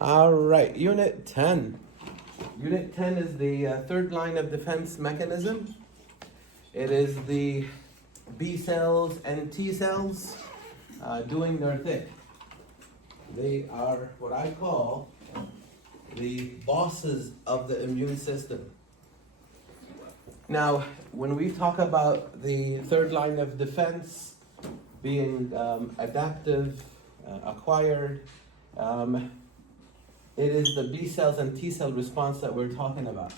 All right, Unit 10. Unit 10 is the third line of defense mechanism. It is the B cells and T cells doing their thing. They are what I call the bosses of the immune system. Now, when we talk about the third line of defense being adaptive, acquired, it is the B cells and T cell response that we're talking about.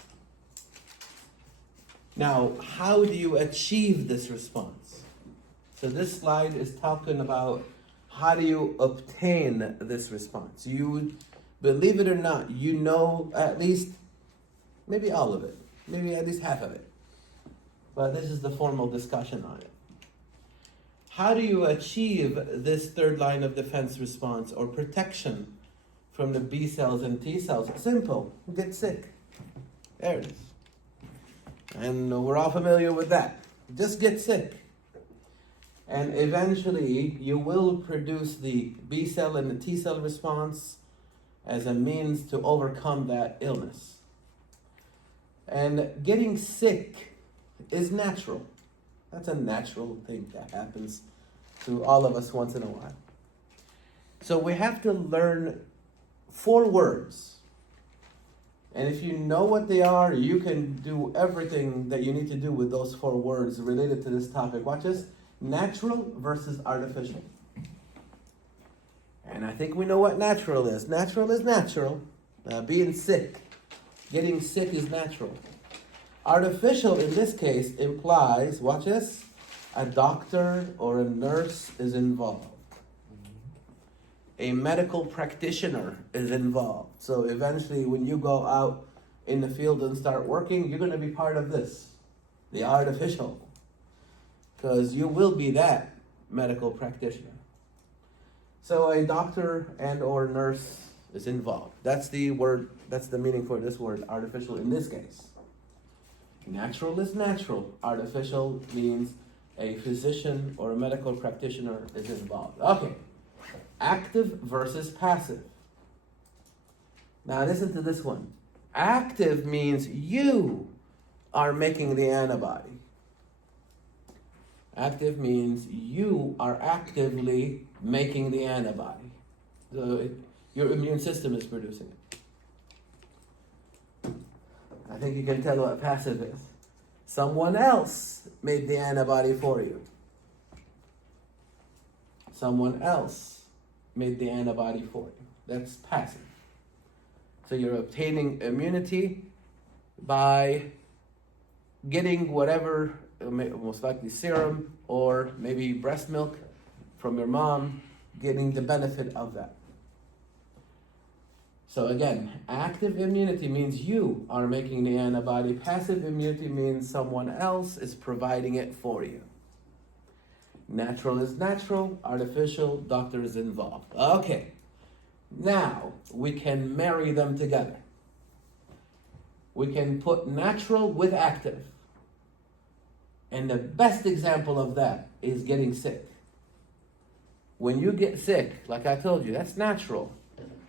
Now, how do you achieve this response? So this slide is talking about how do you obtain this response. You, believe it or not, you know at least, maybe all of it, maybe at least half of it. But this is the formal discussion on it. How do you achieve this third line of defense response or protection from the B cells and T cells? Simple, get sick. There it is. And we're all familiar with that. Just get sick. And eventually you will produce the B cell and the T cell response as a means to overcome that illness. And getting sick is natural. That's a natural thing that happens to all of us once in a while. So we have to learn 4 words. And if you know what they are, you can do everything that you need to do with those 4 words related to this topic. Watch this. Natural versus artificial. And I think we know what natural is. Natural is natural. Being sick, getting sick is natural. Artificial in this case implies, watch this, a doctor or a nurse is involved. A medical practitioner is involved. So eventually when you go out in the field and start working, you're going to be part of this, the artificial. Because you will be that medical practitioner. So a doctor and or nurse is involved. That's the word, that's the meaning for this word, artificial in this case. Natural is natural. Artificial means a physician or a medical practitioner is involved. Okay. Active versus passive. Now listen to this one. Active means you are making the antibody. Active means you are actively making the antibody. So your immune system is producing it. I think you can tell what passive is. Someone else made the antibody for you. Someone else made the antibody for you. That's passive. So you're obtaining immunity by getting whatever, most likely serum or maybe breast milk from your mom, getting the benefit of that. So again, active immunity means you are making the antibody. Passive immunity means someone else is providing it for you. Natural is natural, artificial, doctor is involved. Okay, now we can marry them together. We can put natural with active. And the best example of that is getting sick. When you get sick, like I told you, that's natural.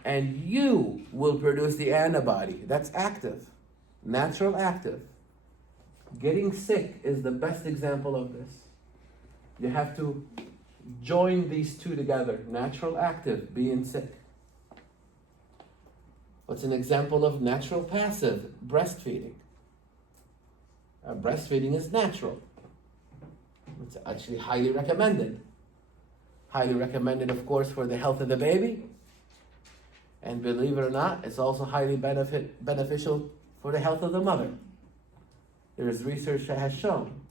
And you will produce the antibody. That's active. Natural, active. Getting sick is the best example of this. You have to join these two together. Natural, active, being sick. What's an example of natural, passive? Breastfeeding. Breastfeeding is natural. It's actually highly recommended. Highly recommended, of course, for the health of the baby. And believe it or not, it's also highly beneficial for the health of the mother. There is research that has shown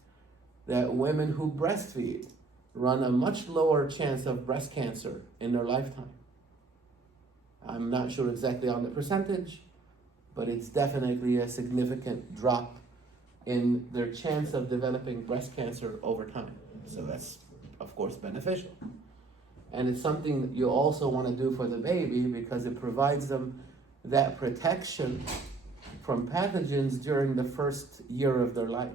that women who breastfeed run a much lower chance of breast cancer in their lifetime. I'm not sure exactly on the percentage, but it's definitely a significant drop in their chance of developing breast cancer over time. So that's, of course, beneficial. And it's something that you also want to do for the baby because it provides them that protection from pathogens during the first year of their life.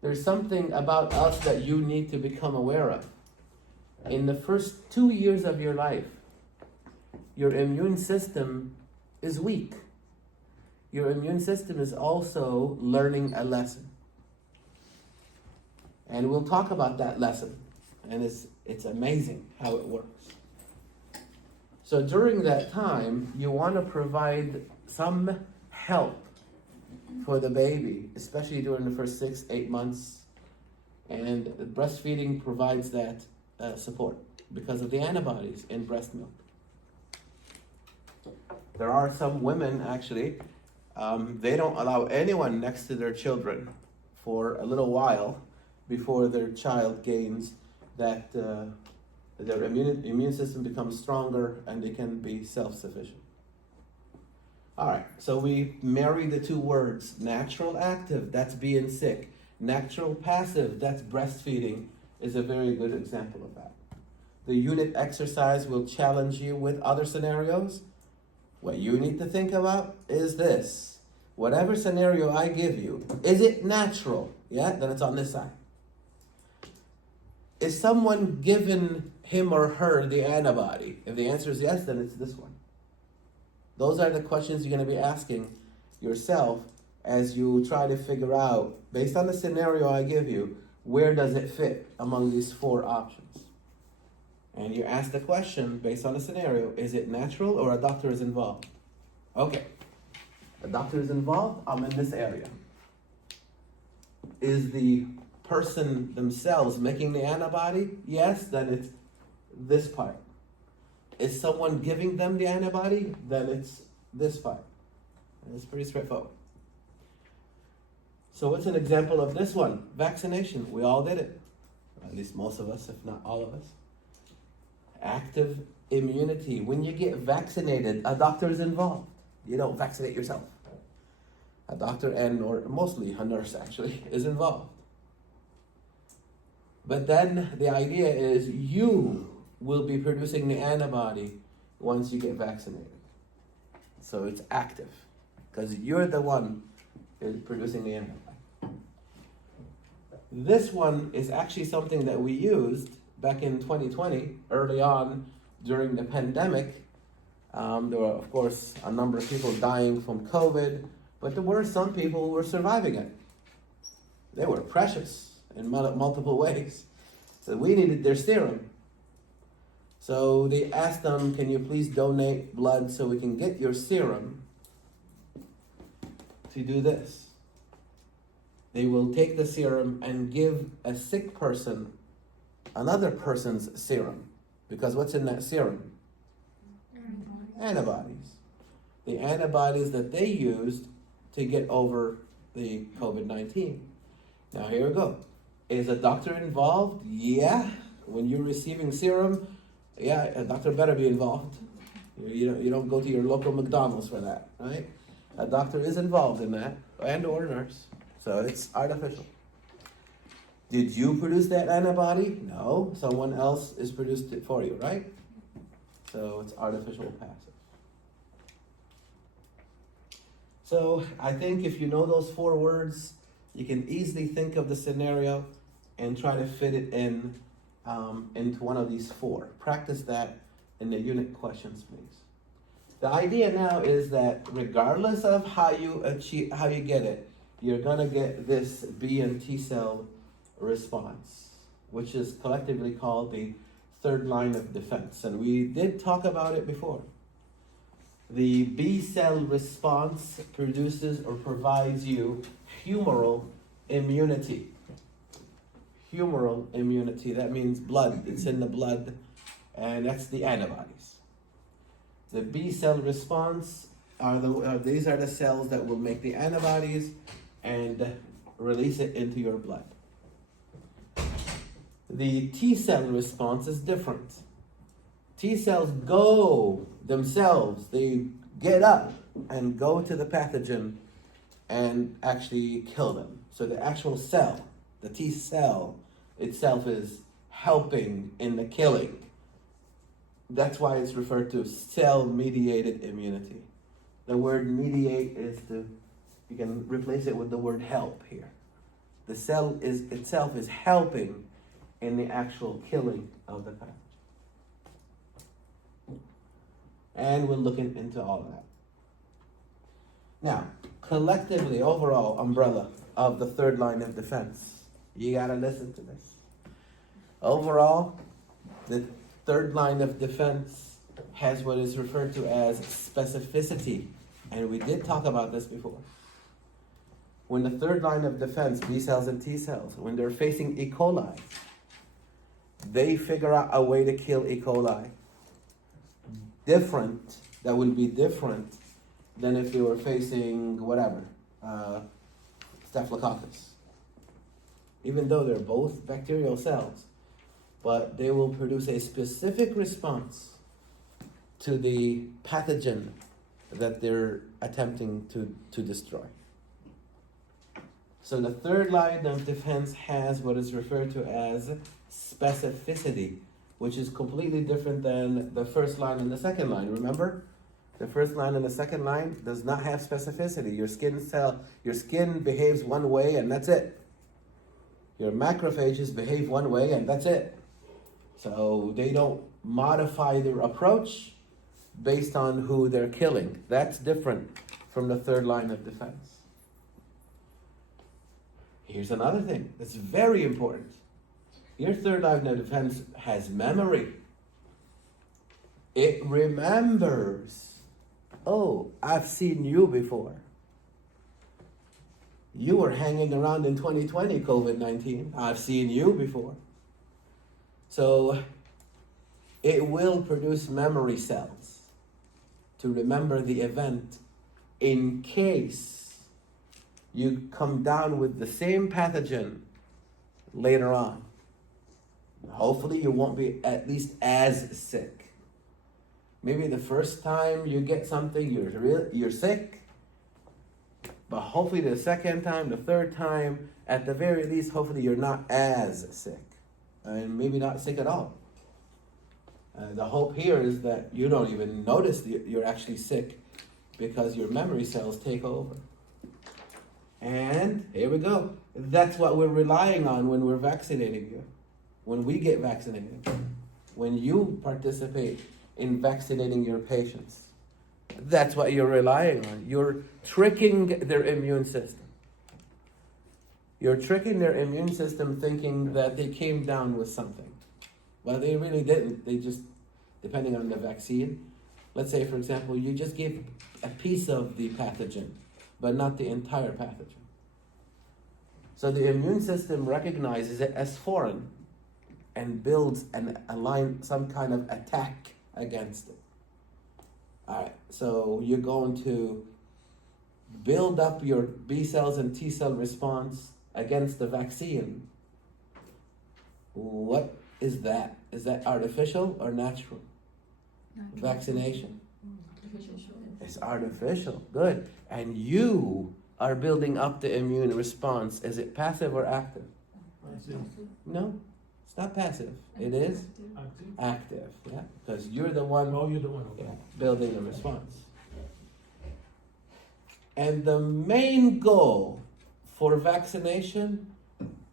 There's something about us that you need to become aware of. In the first 2 years of your life, your immune system is weak. Your immune system is also learning a lesson. And we'll talk about that lesson. And it's amazing how it works. So during that time, you want to provide some help for the baby, especially during the first 6-8 months. And breastfeeding provides that support because of the antibodies in breast milk. There are some women, actually, they don't allow anyone next to their children for a little while before their child gains that their immune system becomes stronger and they can be self-sufficient. All right, so we marry the two words. Natural active, that's being sick. Natural passive, that's breastfeeding, is a very good example of that. The unit exercise will challenge you with other scenarios. What you need to think about is this. Whatever scenario I give you, is it natural? Yeah, then it's on this side. Is someone giving him or her the antibody? If the answer is yes, then it's this one. Those are the questions you're going to be asking yourself as you try to figure out, based on the scenario I give you, where does it fit among these 4 options? And you ask the question based on the scenario, is it natural or a doctor is involved? Okay, a doctor is involved, I'm in this area. Is the person themselves making the antibody? Yes, then it's this part. Is someone giving them the antibody? Then it's this part. And it's pretty straightforward. So what's an example of this one? Vaccination. We all did it. At least most of us, if not all of us. Active immunity. When you get vaccinated, a doctor is involved. You don't vaccinate yourself. A doctor or mostly a nurse actually, is involved. But then the idea is you will be producing the antibody once you get vaccinated. So it's active because you're the one who's producing the antibody. This one is actually something that we used back in 2020, early on during the pandemic. There were, of course, a number of people dying from COVID, but there were some people who were surviving it. They were precious in multiple ways. So we needed their serum. So they asked them, can you please donate blood so we can get your serum to do this? They will take the serum and give a sick person another person's serum. Because what's in that serum? Antibodies. The antibodies that they used to get over the COVID-19. Now here we go. Is a doctor involved? Yeah. When you're receiving serum, yeah, a doctor better be involved. You don't go to your local McDonald's for that, right? A doctor is involved in that, and or a nurse. So it's artificial. Did you produce that antibody? No, someone else is produced it for you, right? So it's artificial passive. So I think if you know those 4 words, you can easily think of the scenario and try to fit it in into one of these 4. Practice that in the unit questions, please. The idea now is that regardless of how you get it, you're gonna get this B and T cell response, which is collectively called the 3rd line of defense. And we did talk about it before. The B cell response produces or provides you humoral immunity. Humoral immunity, that means blood. It's in the blood, and that's the antibodies. The B cell response these are the cells that will make the antibodies and release it into your blood. The T cell response is different. T cells go themselves, they get up and go to the pathogen and actually kill them. So the actual cell, the T cell itself, is helping in the killing. That's why it's referred to cell-mediated immunity. The word mediate you can replace it with the word help here. The cell itself is helping in the actual killing of the pathogen. And we're looking into all of that. Now, collectively, overall umbrella of the third line of defense. You gotta listen to this. Overall, the third line of defense has what is referred to as specificity. And we did talk about this before. When the third line of defense, B cells and T cells, when they're facing E. coli, they figure out a way to kill E. coli that will be different than if they were facing whatever, Staphylococcus. Even though they're both bacterial cells, but they will produce a specific response to the pathogen that they're attempting to destroy. So the third line of defense has what is referred to as specificity, which is completely different than the first line and the second line. Remember? The first line and the second line does not have specificity. Your skin behaves one way and that's it. Your macrophages behave one way and that's it. So they don't modify their approach based on who they're killing. That's different from the third line of defense. Here's another thing that's very important. Your third line of defense has memory. It remembers. Oh, I've seen you before. You were hanging around in 2020, COVID-19. I've seen you before. So it will produce memory cells to remember the event in case you come down with the same pathogen later on. Hopefully you won't be at least as sick. Maybe the first time you get something, you're sick. But hopefully the second time, the third time, at the very least, hopefully you're not as sick. And maybe not sick at all. The hope here is that you don't even notice that you're actually sick because your memory cells take over. And here we go. That's what we're relying on when we're vaccinating you. When we get vaccinated. When you participate in vaccinating your patients. That's what you're relying on. You're tricking their immune system. You're tricking their immune system thinking that they came down with something. Well, they really didn't. They just, depending on the vaccine, let's say, for example, you just gave a piece of the pathogen, but not the entire pathogen. So the immune system recognizes it as foreign and builds some kind of attack against it. All right, so you're going to build up your B cells and T cell response against the vaccine. What is that? Is that artificial or natural? Vaccination. Artificial. It's artificial. Good. And you are building up the immune response. Is it passive or active? No, it's not passive. It is active. Yeah, because you're the one. Oh, you're the one. Okay. Yeah, building the response. And the main goal for vaccination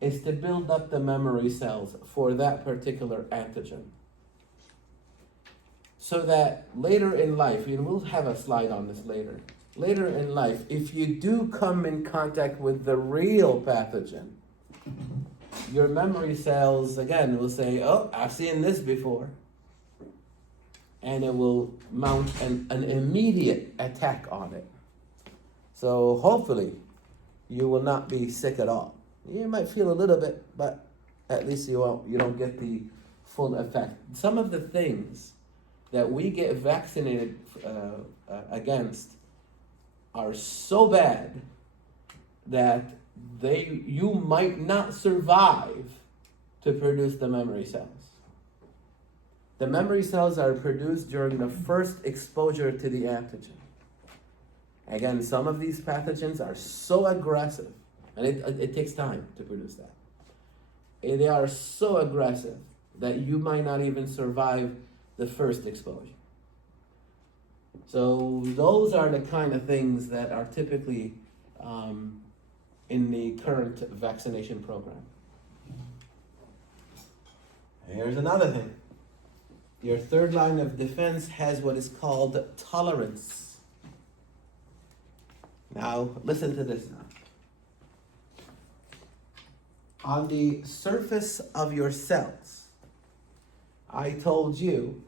is to build up the memory cells for that particular antigen. So that later in life, and we'll have a slide on this later. Later in life, if you do come in contact with the real pathogen, your memory cells, again, will say, oh, I've seen this before. And it will mount an immediate attack on it. So hopefully, you will not be sick at all. You might feel a little bit, but at least you don't get the full effect. Some of the things that we get vaccinated against are so bad that you might not survive to produce the memory cells. The memory cells are produced during the first exposure to the antigen. Again, some of these pathogens are so aggressive, and it takes time to produce that. And they are so aggressive that you might not even survive the first exposure. So those are the kind of things that are typically in the current vaccination program. Here's another thing. Your third line of defense has what is called tolerance. Now, listen to this now. On the surface of your cells, I told you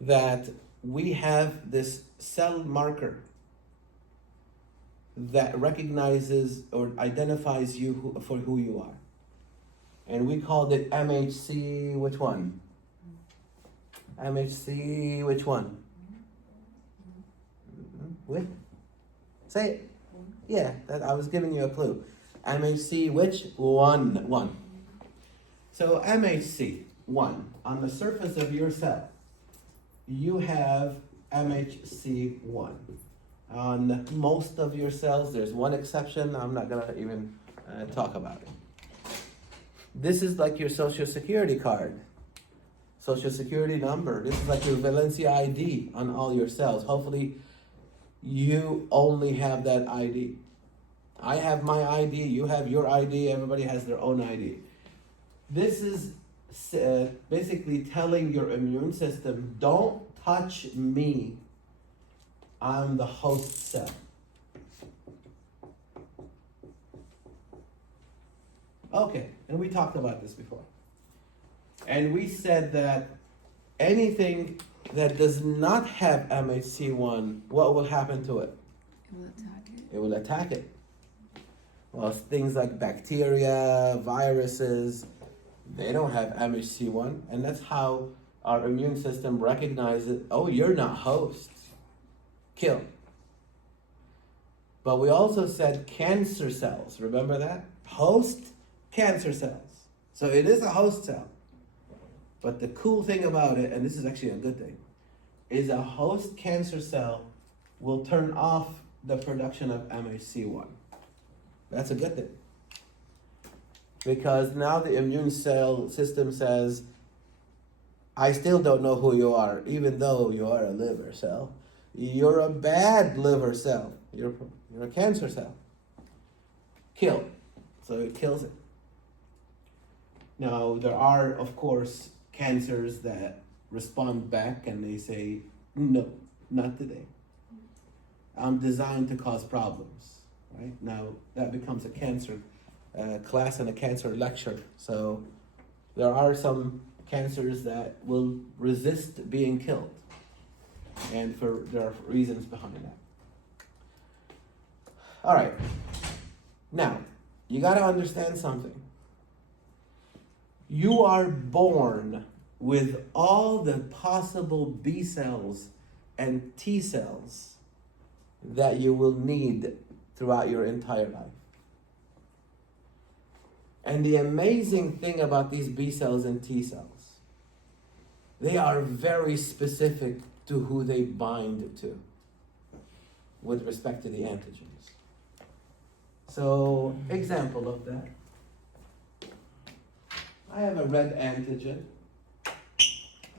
that we have this cell marker that recognizes or identifies you for who you are. And we called it MHC, which one? MHC, which one? Which? Say it. Yeah, I was giving you a clue. MHC, which? One. So MHC, 1. On the surface of your cell, you have MHC1. On most of your cells, there's one exception. I'm not going to even talk about it. This is like your social security card, social security number. This is like your Valencia ID on all your cells. Hopefully, you only have that ID. I have my ID, you have your ID, everybody has their own ID. This is basically telling your immune system, don't touch me. I'm the host cell. Okay, and we talked about this before. And we said that anything that does not have MHC1, what will happen to it? It will attack it. It will attack it. Well, things like bacteria, viruses, they don't have MHC1, and that's how our immune system recognizes, oh, you're not host. Kill. But we also said cancer cells, remember that? Host, cancer cells. So it is a host cell. But the cool thing about it, and this is actually a good thing, is a host cancer cell will turn off the production of MHC1. That's a good thing. Because now the immune cell system says, I still don't know who you are, even though you are a liver cell. You're a bad liver cell. You're a cancer cell. Kill. So it kills it. Now, there are, of course, cancers that respond back and they say, no, not today. I'm designed to cause problems. Right? Now, that becomes a cancer class and a cancer lecture. So there are some cancers that will resist being killed. And there are reasons behind that. All right. Now, you got to understand something. You are born with all the possible B cells and T cells that you will need throughout your entire life. And the amazing thing about these B cells and T cells, they are very specific to who they bind to with respect to the antigens. So, example of that. I have a red antigen,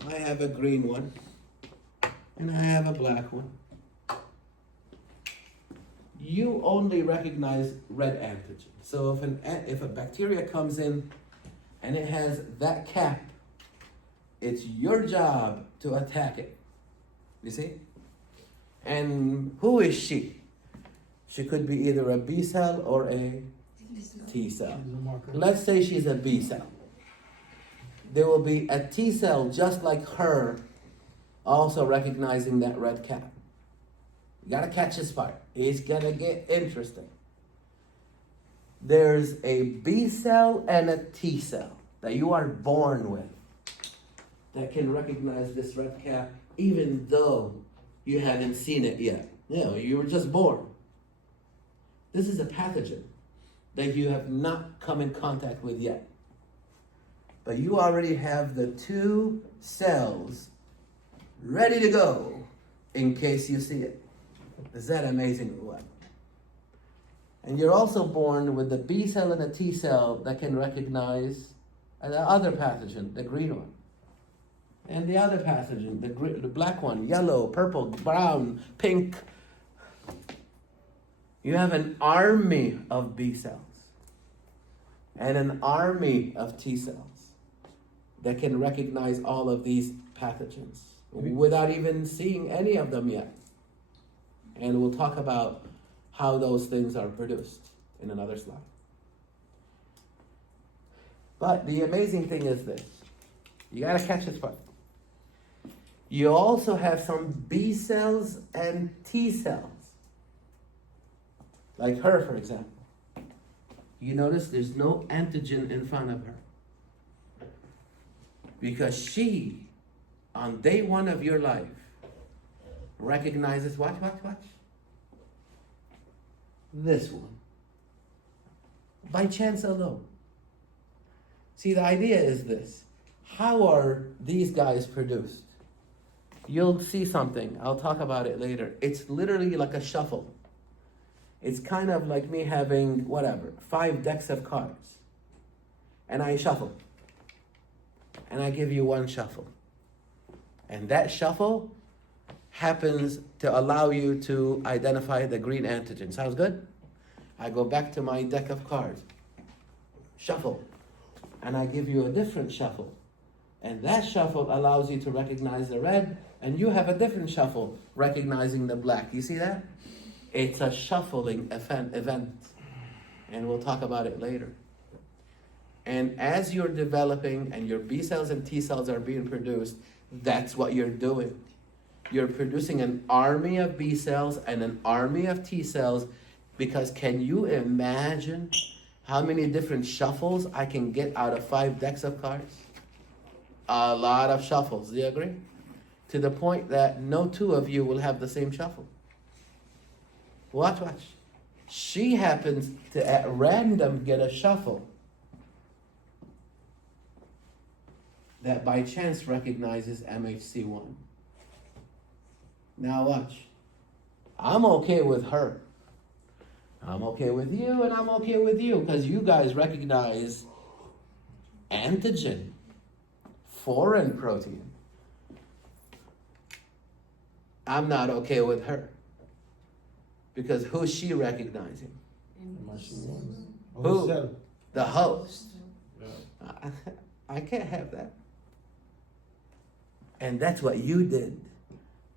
I have a green one, and I have a black one. You only recognize red antigen. So if a bacteria comes in and it has that cap, it's your job to attack it. You see? And who is she? She could be either a B cell or a T cell. Let's say she's a B cell. There will be a T cell just like her also recognizing that red cap. You gotta catch his fire. It's gonna get interesting. There's a B cell and a T cell that you are born with that can recognize this red cap even though you haven't seen it yet. You know, you were just born. This is a pathogen that you have not come in contact with yet. But you already have the 2 cells ready to go in case you see it. Is that amazing or what? And you're also born with the B cell and the T cell that can recognize the other pathogen, the green one. And the other pathogen, the black one, yellow, purple, brown, pink. You have an army of B cells and an army of T cells that can recognize all of these pathogens without even seeing any of them yet. And we'll talk about how those things are produced in another slide. But the amazing thing is this. You gotta catch this part. You also have some B cells and T cells. Like her, for example. You notice there's no antigen in front of her. Because she, on day one of your life, recognizes, watch. This one. By chance alone. See, the idea is this. How are these guys produced? You'll see something. I'll talk about it later. It's literally like a shuffle. It's kind of like me having, 5 decks of cards. And I shuffle. And I give you one shuffle. And that shuffle happens to allow you to identify the green antigen. Sounds good? I go back to my deck of cards. Shuffle. And I give you a different shuffle. And that shuffle allows you to recognize the red, and you have a different shuffle recognizing the black. You see that? It's a shuffling event. And we'll talk about it later. And as you're developing and your B cells and T cells are being produced, that's what you're doing. You're producing an army of B cells and an army of T cells, because can you imagine how many different shuffles I can get out of 5 decks of cards? A lot of shuffles, do you agree? To the point that no 2 of you will have the same shuffle. Watch. She happens to, at random, get a shuffle that by chance recognizes MHC1. Now watch. I'm okay with her. I'm okay with you, and I'm okay with you, because you guys recognize antigen, foreign protein. I'm not okay with her. Because who's she recognizing? Who? The host. I can't have that. And that's what you did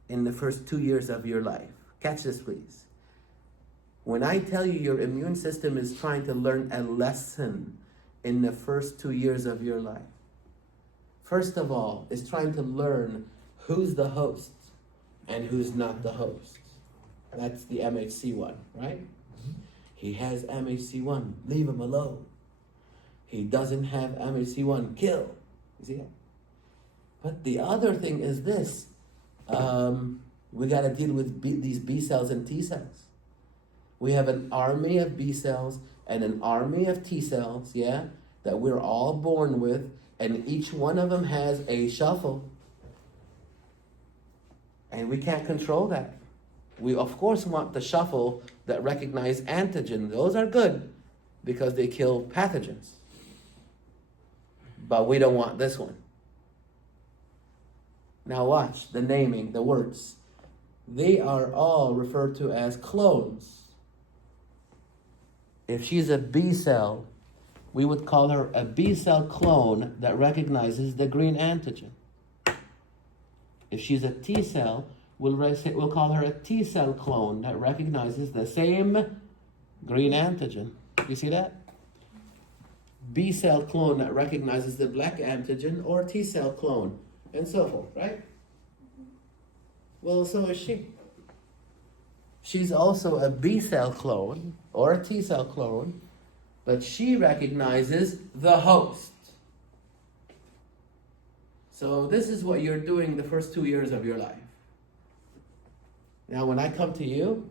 in the first 2 years of your life. Catch this, please. When I tell you your immune system is trying to learn a lesson in the first 2 years of your life, first of all, it's trying to learn who's the host and who's not the host. That's the MHC1, right? He has MHC1, leave him alone. He doesn't have MHC1, kill. You see that? But the other thing is this. We got to deal with these B cells and T cells. We have an army of B cells and an army of T cells, that we're all born with, and each one of them has a shuffle. And we can't control that. We, of course, want the shuffle that recognize antigen. Those are good because they kill pathogens. But we don't want this one. Now watch the naming, the words. They are all referred to as clones. If she's a B cell, we would call her a B cell clone that recognizes the green antigen. If she's a T cell, we'll call her a T cell clone that recognizes the same green antigen. You see that? B cell clone that recognizes the black antigen, or T cell clone, and so forth, right? Well, so is she. She's also a B cell clone or a T cell clone, but she recognizes the host. So this is what you're doing the first 2 years of your life. Now when I come to you,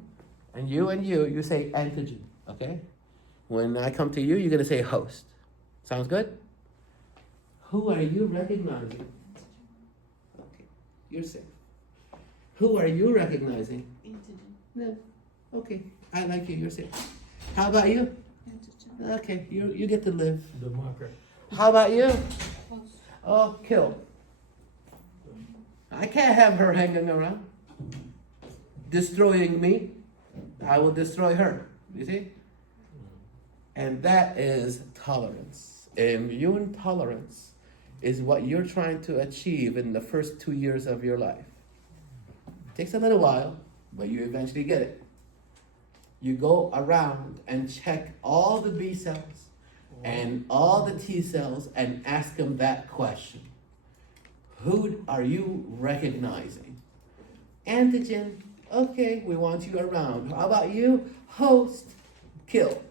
and you say antigen, okay? When I come to you, you're gonna say host. Sounds good? Who are you recognizing? Okay, you're safe. Who are you recognizing? Antigen. No. Okay, I like you, you're safe. How about you? Antigen. Okay, you get to live. The marker. How about you? Host. Oh, kill. I can't have her hanging around. Destroying me, I will destroy her. You see? And that is tolerance. Immune tolerance is what you're trying to achieve in the first 2 years of your life. It takes a little while, but you eventually get it. You go around and check all the B cells and all the T cells and ask them that question. Who are you recognizing? Antigen, okay, we want you around. How about you? Host, kill.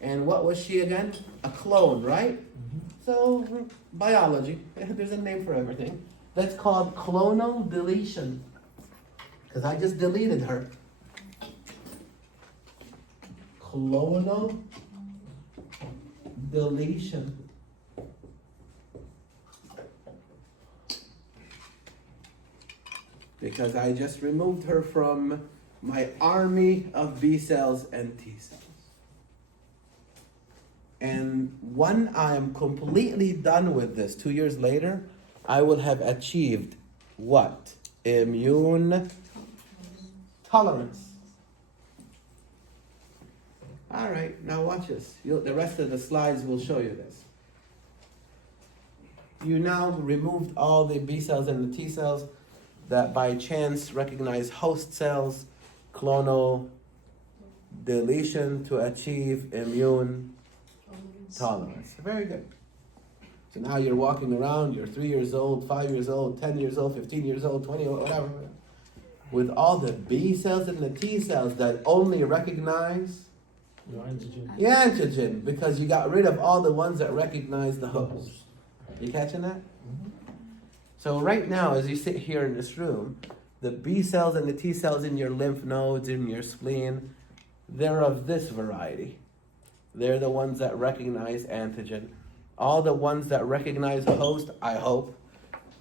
And what was she again? A clone, right? So, biology, there's a name for everything. That's called clonal deletion. Because I just deleted her. Clonal deletion. Because I just removed her from my army of B cells and T cells. And when I am completely done with this, 2 years later, I will have achieved what? Immune tolerance. All right, now watch this. The rest of the slides will show you this. You now removed all the B cells and the T cells that by chance recognize host cells, clonal deletion to achieve immune tolerance. Very good. So now you're walking around, you're 3 years old, 5 years old, 10 years old, 15 years old, 20, whatever, with all the B cells and the T cells that only recognize Your antigen. the antigen, because you got rid of all the ones that recognize the host. You catching that? So right now, as you sit here in this room, the B cells and the T cells in your lymph nodes, in your spleen, they're of this variety. They're the ones that recognize antigen. All the ones that recognize host, I hope,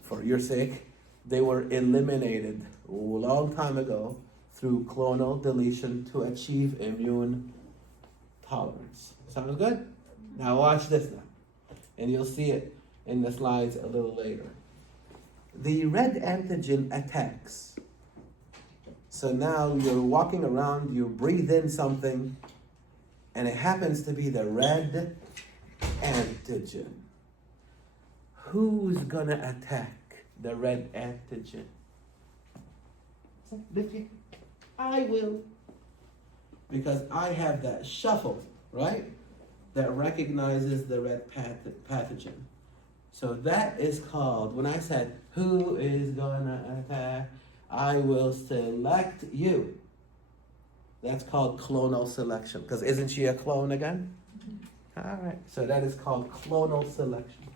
for your sake, they were eliminated a long time ago through clonal deletion to achieve immune tolerance. Sounds good? Now watch this now. And you'll see it in the slides a little later. The red antigen attacks. So now you're walking around, you breathe in something, and it happens to be the red antigen. Who's gonna attack the red antigen? I will. Because I have that shuffle, right? That recognizes the red pathogen. So that is called, when I said, who is gonna attack? I will select you. That's called clonal selection. Because isn't she a clone again? All right, so that is called clonal selection.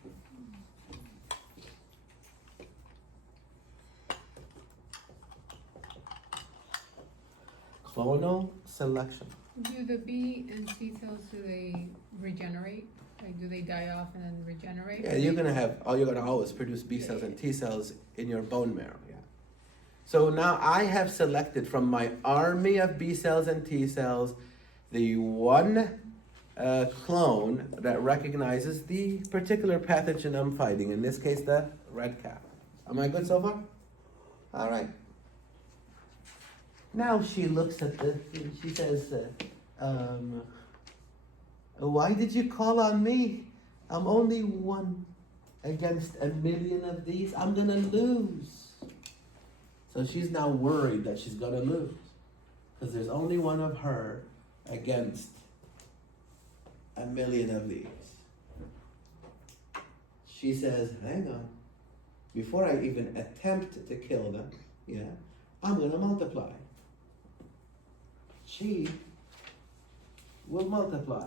Clonal selection. Do the B and T cells, do they regenerate? Like, do they die off and then regenerate? Yeah, you're gonna always produce B cells and T cells in your bone marrow. Yeah. So now I have selected from my army of B cells and T cells the one clone that recognizes the particular pathogen I'm fighting. In this case, the red cap. Am I good so far? All right. Now she looks at this and she says, why did you call on me? I'm only one against 1,000,000 of these. I'm gonna lose. So she's now worried that she's gonna lose because there's only one of her against 1,000,000 of these. She says, hang on. Before I even attempt to kill them, I'm gonna multiply. She will multiply.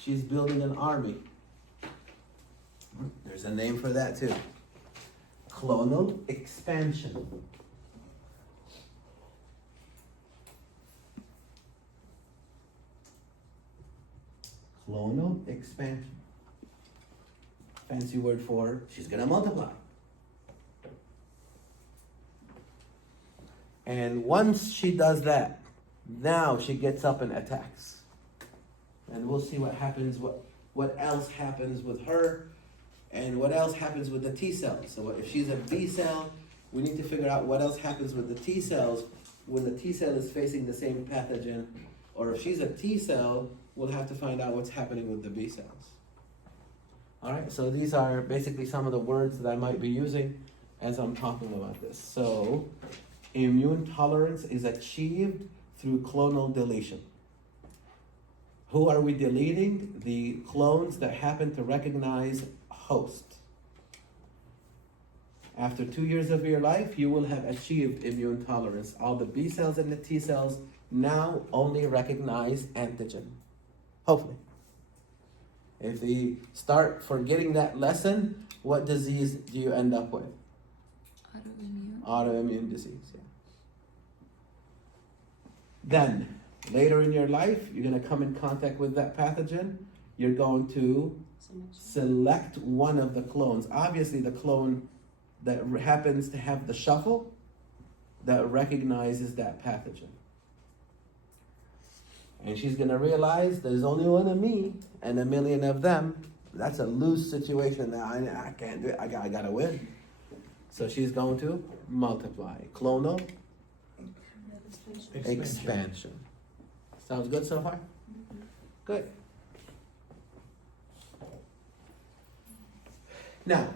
She's building an army. There's a name for that too. Clonal expansion. Clonal expansion. Fancy word for she's gonna multiply. And once she does that, now she gets up and attacks. And we'll see what happens, what else happens with her, and what else happens with the T cells. So if she's a B cell, we need to figure out what else happens with the T cells when the T cell is facing the same pathogen. Or if she's a T cell, we'll have to find out what's happening with the B cells. All right, so these are basically some of the words that I might be using as I'm talking about this. So, immune tolerance is achieved through clonal deletion. Who are we deleting? The clones that happen to recognize host. After 2 years of your life, you will have achieved immune tolerance. All the B cells and the T cells now only recognize antigen. Hopefully. If we start forgetting that lesson, what disease do you end up with? Autoimmune. Autoimmune disease, yeah. Then, later in your life, you're going to come in contact with that pathogen. You're going to select one of the clones. Obviously, the clone that happens to have the shuffle that recognizes that pathogen. And she's going to realize there's only one of me and a million of them. That's a loose situation that I can't do it. I got to win. So she's going to multiply. Clonal expansion. Sounds good so far? Good. Now,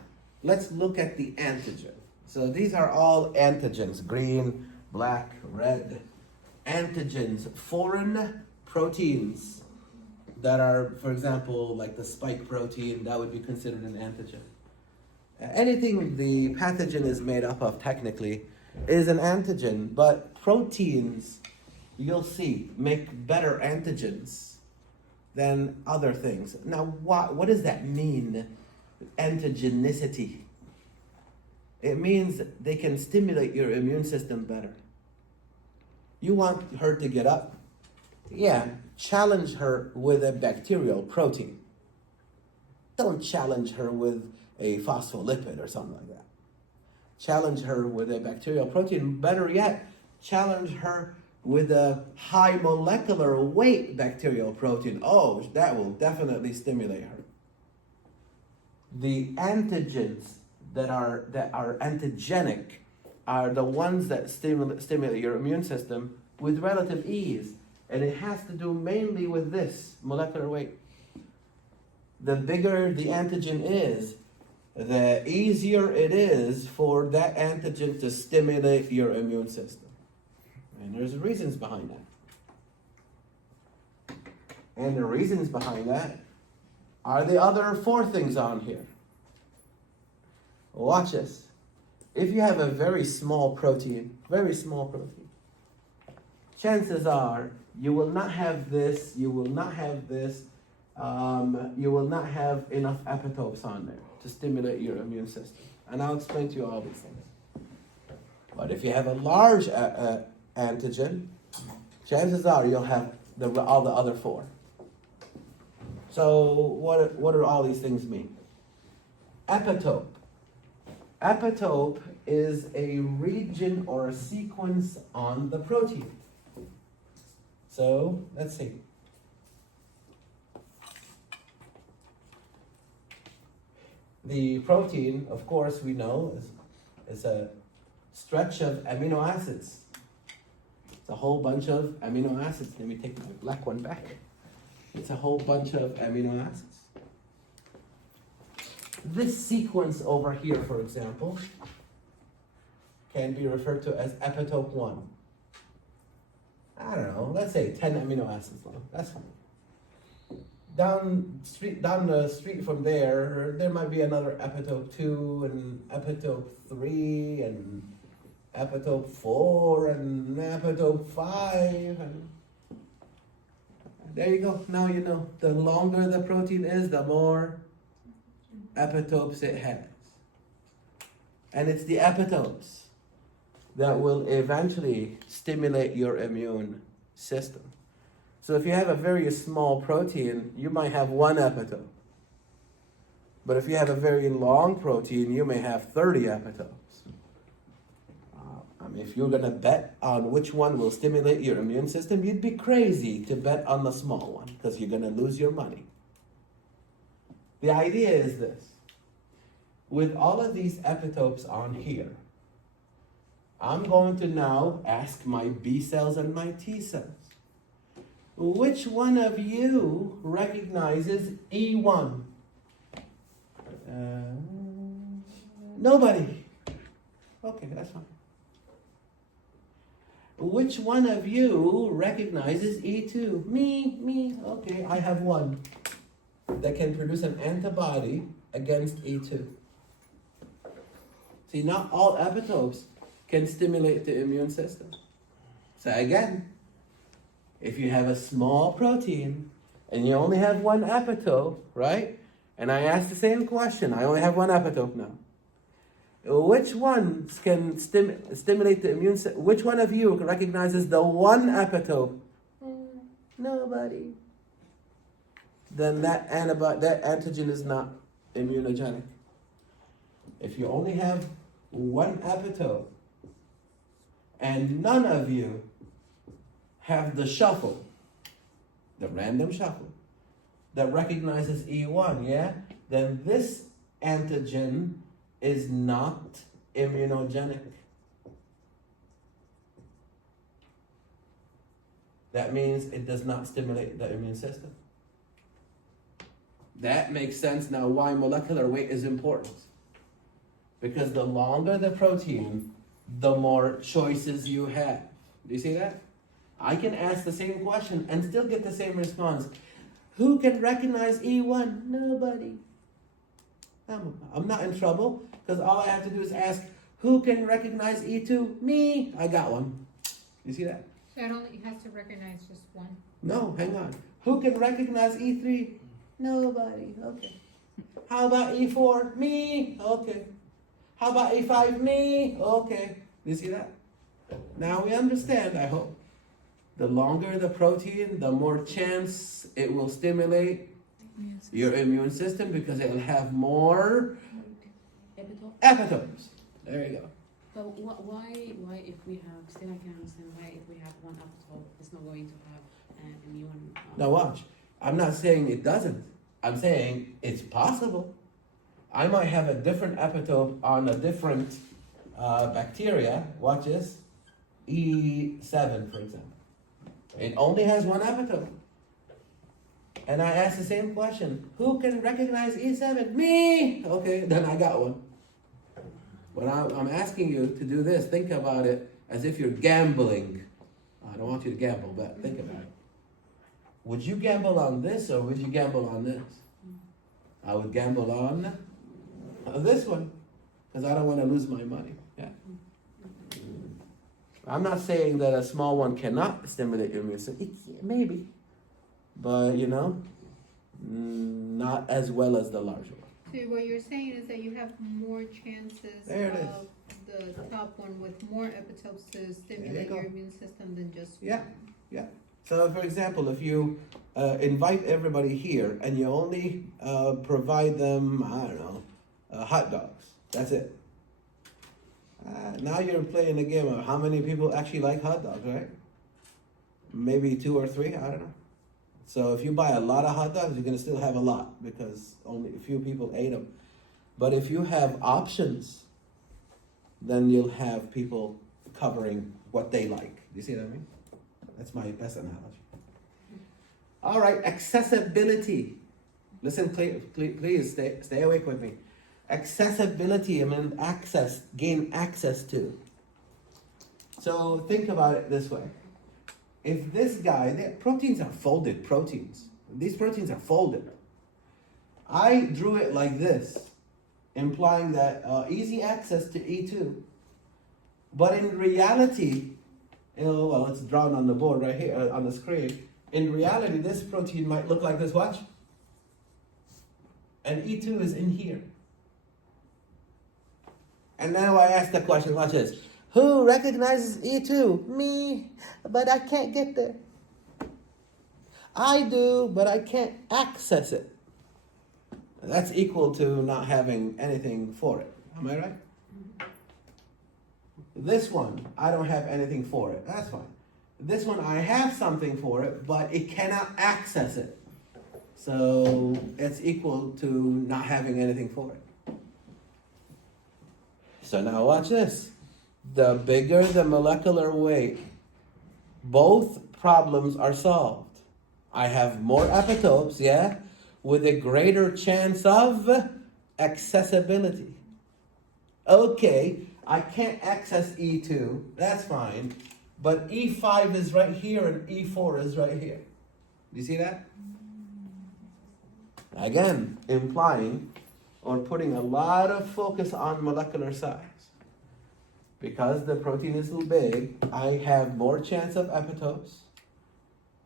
let's look at the antigen. So these are all antigens, green, black, red. Antigens, foreign proteins that are, for example, like the spike protein, that would be considered an antigen. Anything the pathogen is made up of technically is an antigen, but proteins, you'll see, make better antigens than other things. Now, what does that mean, antigenicity? It means they can stimulate your immune system better. You want her to get up? Yeah, challenge her with a bacterial protein. Don't challenge her with a phospholipid or something like that. Challenge her with a bacterial protein. Better yet, challenge her with a high molecular weight bacterial protein. Oh, that will definitely stimulate her. The antigens that are antigenic are the ones that stimulate your immune system with relative ease. And it has to do mainly with this, molecular weight. The bigger the antigen is, the easier it is for that antigen to stimulate your immune system. And there's reasons behind that. And the reasons behind that are the other 4 things on here. Watch this. If you have a very small protein, chances are you will not have this, you will not have this, you will not have enough epitopes on there to stimulate your immune system. And I'll explain to you all these things. But if you have a large antigen, chances are you'll have all the other 4. So what do all these things mean? Epitope. Epitope is a region or a sequence on the protein. So, let's see. The protein, of course, we know is a stretch of amino acids. It's a whole bunch of amino acids. Let me take my black one back. It's a whole bunch of amino acids. This sequence over here, for example, can be referred to as epitope 1. I don't know, let's say 10 amino acids long. That's fine. Down the street from there might be another epitope 2 and epitope 3 and epitope 4 and epitope 5 and there you go. Now you know. The longer the protein is, the more epitopes it has. And it's the epitopes that will eventually stimulate your immune system. So if you have a very small protein, you might have 1 epitope. But if you have a very long protein, you may have 30 epitopes. If you're going to bet on which one will stimulate your immune system, you'd be crazy to bet on the small one because you're going to lose your money. The idea is this. With all of these epitopes on here, I'm going to now ask my B cells and my T cells. Which one of you recognizes E1? Nobody. Okay, that's fine. Which one of you recognizes E2? Me. Okay, I have one that can produce an antibody against E2. See, not all epitopes can stimulate the immune system. So again, if you have a small protein and you only have one epitope, right? And I ask the same question, I only have one epitope now. Which ones can stimulate the immune system? Which one of you recognizes the one epitope? Nobody. Then that antigen is not immunogenic. If you only have one epitope and none of you have the shuffle, the random shuffle, that recognizes E1, yeah? Then this antigen is not immunogenic. That means it does not stimulate the immune system. That makes sense now why molecular weight is important. Because the longer the protein, the more choices you have. Do you see that? I can ask the same question and still get the same response. Who can recognize E1? Nobody. I'm not in trouble because all I have to do is ask, who can recognize E2? Me. I got one. You see that? So it has to recognize just one. No, hang on. Who can recognize E3? Nobody. Okay. How about E4? Me. Okay. How about E5? Me. Okay. You see that? Now we understand, I hope. The longer the protein, the more chance it will stimulate your immune system because it will have more epitopes. There you go. But why if we have, still I can understand why if we have one epitope, it's not going to have an immune. Now watch. I'm not saying it doesn't. I'm saying it's possible. I might have a different epitope on a different bacteria. Watch this. E7, for example. It only has one epitope. And I ask the same question. Who can recognize E7? Me! Okay, then I got one. But I'm asking you to do this. Think about it as if you're gambling. I don't want you to gamble, but think about it. Would you gamble on this or would you gamble on this? I would gamble on this one because I don't want to lose my money. Yeah. I'm not saying that a small one cannot stimulate your immune system. Maybe. But, not as well as the larger one. So what you're saying is that you have more chances There it of the top one with more epitopes to stimulate go. your immune system than just Yeah. one. Yeah. So, for example, if you invite everybody here and you only provide them, hot dogs, that's it. Now you're playing a game of how many people actually like hot dogs, right? Maybe 2 or 3, I don't know. So if you buy a lot of hot dogs, you're going to still have a lot because only a few people ate them. But if you have options, then you'll have people covering what they like. Do you see what I mean? That's my best analogy. All right, accessibility. Listen, please stay awake with me. Accessibility, gain access to. So think about it this way. If this guy, proteins are folded proteins. These proteins are folded. I drew it like this, implying that easy access to E2. But in reality, it's drawn on the board right here on the screen. In reality, this protein might look like this, watch. And E2 is in here. And now I ask the question, watch this. Who recognizes E2? Me, but I can't get there. I do, but I can't access it. That's equal to not having anything for it. Am I right? This one, I don't have anything for it. That's fine. This one, I have something for it, but it cannot access it. So it's equal to not having anything for it. So now watch this. The bigger the molecular weight, both problems are solved. I have more epitopes, with a greater chance of accessibility. Okay, I can't access E2, that's fine, but E5 is right here and E4 is right here. Do you see that? Again, implying or putting a lot of focus on molecular size. Because the protein is too big, I have more chance of epitopes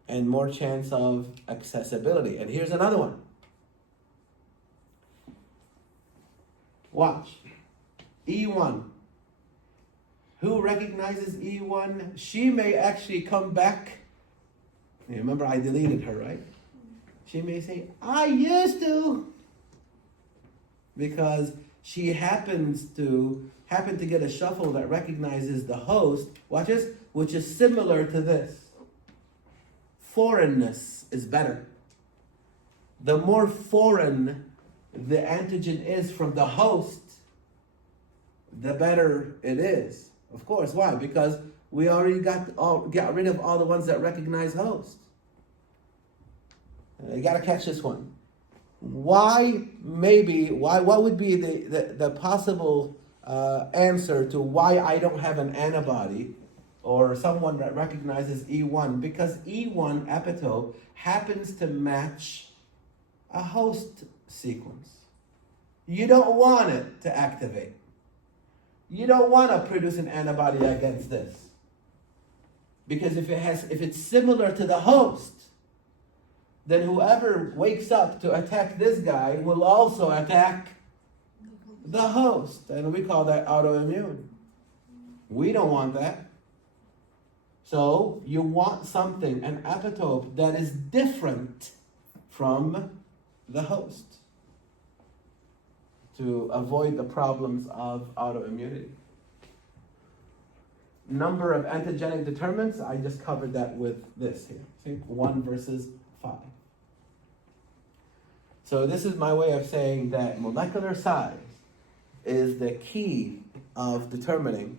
and more chance of accessibility. And here's another one. Watch. E1. Who recognizes E1? She may actually come back. Remember, I deleted her, right? She may say, I used to. Because she happen to get a shuffle that recognizes the host, watch this, which is similar to this. Foreignness is better. The more foreign the antigen is from the host, the better it is. Of course, why? Because we already got rid of all the ones that recognize host. You gotta catch this one. What would be the possible answer to why I don't have an antibody or someone that recognizes E1? Because E1 epitope happens to match a host sequence. You don't want it to activate. You don't want to produce an antibody against this. Because if it's similar to the host, then whoever wakes up to attack this guy will also attack the host. And we call that autoimmune. We don't want that. So you want something, an epitope that is different from the host to avoid the problems of autoimmunity. Number of antigenic determinants, I just covered that with this here. See, 1 versus 5. So this is my way of saying that molecular size is the key of determining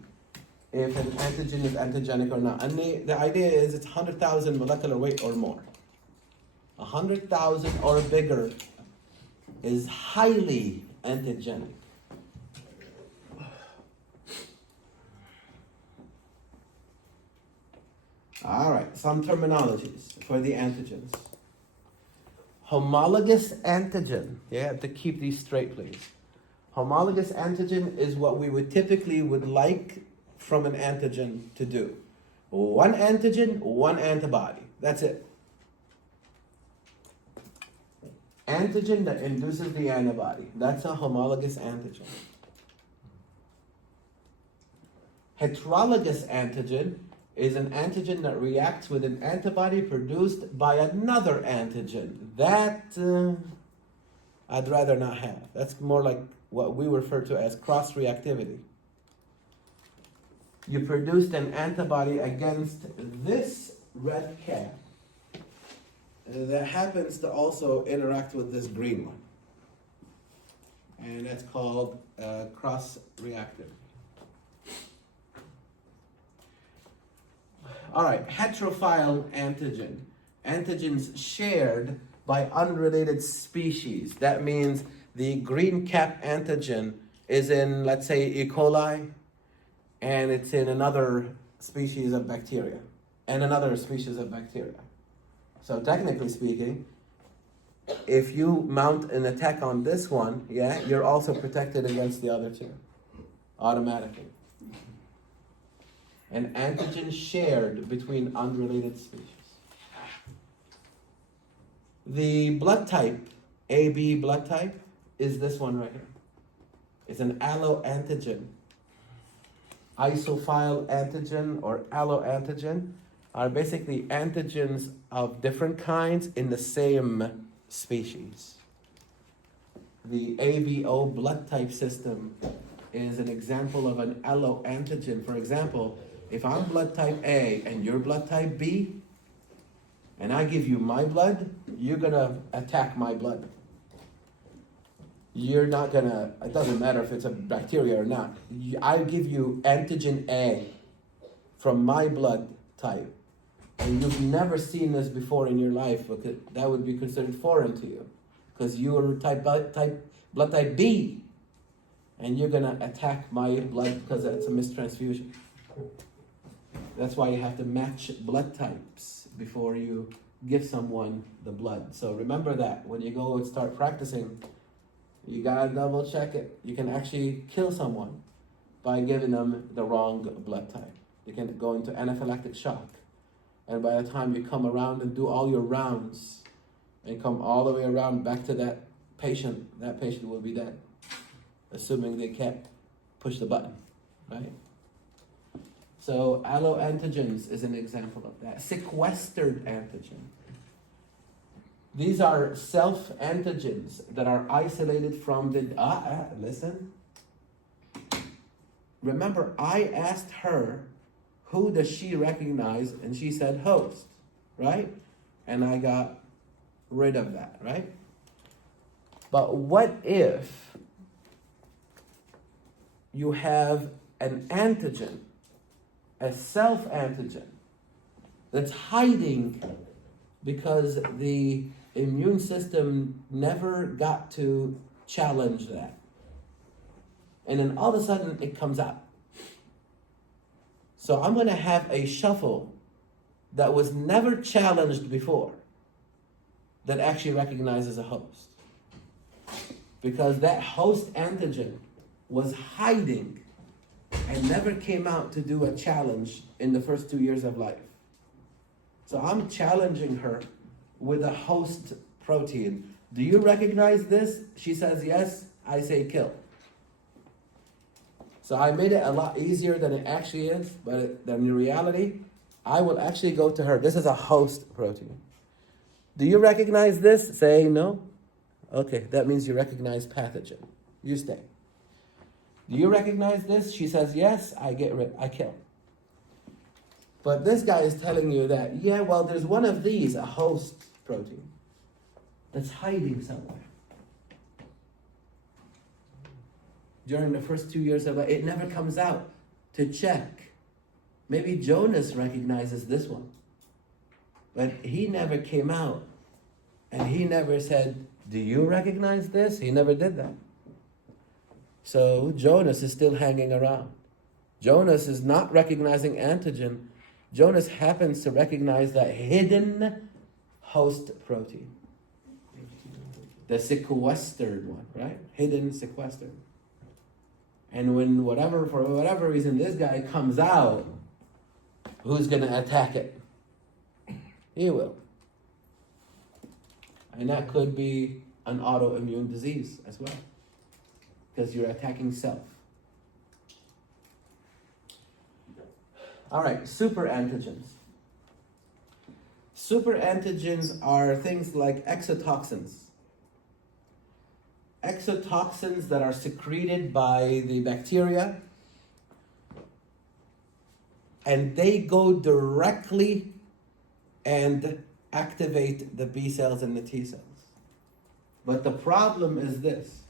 if an antigen is antigenic or not. And the idea is it's 100,000 molecular weight or more. 100,000 or bigger is highly antigenic. All right, some terminologies for the antigens. Homologous antigen. You have to keep these straight, please. Homologous antigen is what we would typically like from an antigen to do. One antigen, one antibody. That's it. Antigen that induces the antibody. That's a homologous antigen. Heterologous antigen is an antigen that reacts with an antibody produced by another antigen. That I'd rather not have. That's more like what we refer to as cross-reactivity. You produced an antibody against this red cap that happens to also interact with this green one. And that's called cross-reactive. All right, heterophile antigen. Antigens shared by unrelated species. That means the green cap antigen is in, let's say, E. coli, and it's in another species of bacteria, and another species of bacteria. So technically speaking, if you mount an attack on this one, yeah, you're also protected against the other two, automatically. An antigen shared between unrelated species. The blood type, AB blood type, is this one right here. It's an alloantigen. Isophile antigen or alloantigen are basically antigens of different kinds in the same species. The ABO blood type system is an example of an alloantigen. For example, if I'm blood type A and you're blood type B, and I give you my blood, you're gonna attack my blood. You're not gonna, it doesn't matter if it's a bacteria or not. I give you antigen A from my blood type, and you've never seen this before in your life, because that would be considered foreign to you, because you are type blood type B, and you're gonna attack my blood because it's a mistransfusion. That's why you have to match blood types before you give someone the blood. So remember that when you go and start practicing, you gotta double check it. You can actually kill someone by giving them the wrong blood type. They can go into anaphylactic shock. And by the time you come around and do all your rounds and come all the way around back to that patient will be dead, assuming they can't push the button, right? So alloantigens is an example of that. Sequestered antigen. These are self-antigens that are isolated from the, listen. Remember, I asked her, who does she recognize? And she said host, right? And I got rid of that, right? But what if you have an antigen, a self-antigen, that's hiding because the immune system never got to challenge that. And then all of a sudden it comes out. So I'm going to have a shuffle that was never challenged before that actually recognizes a host. Because that host antigen was hiding and never came out to do a challenge in the first 2 years of life. So I'm challenging her with a host protein. Do you recognize this? She says yes. I say kill. So I made it a lot easier than it actually is, but in reality, I will actually go to her. This is a host protein. Do you recognize this? Say no. Okay, that means you recognize pathogen. You stay. Do you recognize this? She says yes. I kill. But this guy is telling you that, yeah, well, there's one of these, a host protein, that's hiding somewhere. During the first 2 years of life, it never comes out to check. Maybe Jonas recognizes this one, but he never came out and he never said, do you recognize this? He never did that. So Jonas is still hanging around. Jonas is not recognizing antigen. Jonas happens to recognize that hidden host protein. The sequestered one, right? Hidden sequestered. And when for whatever reason, this guy comes out, who's going to attack it? He will. And that could be an autoimmune disease as well, because you're attacking self. All right, super antigens. Super antigens are things like exotoxins. Exotoxins that are secreted by the bacteria, and they go directly and activate the B cells and the T cells. But the problem is this: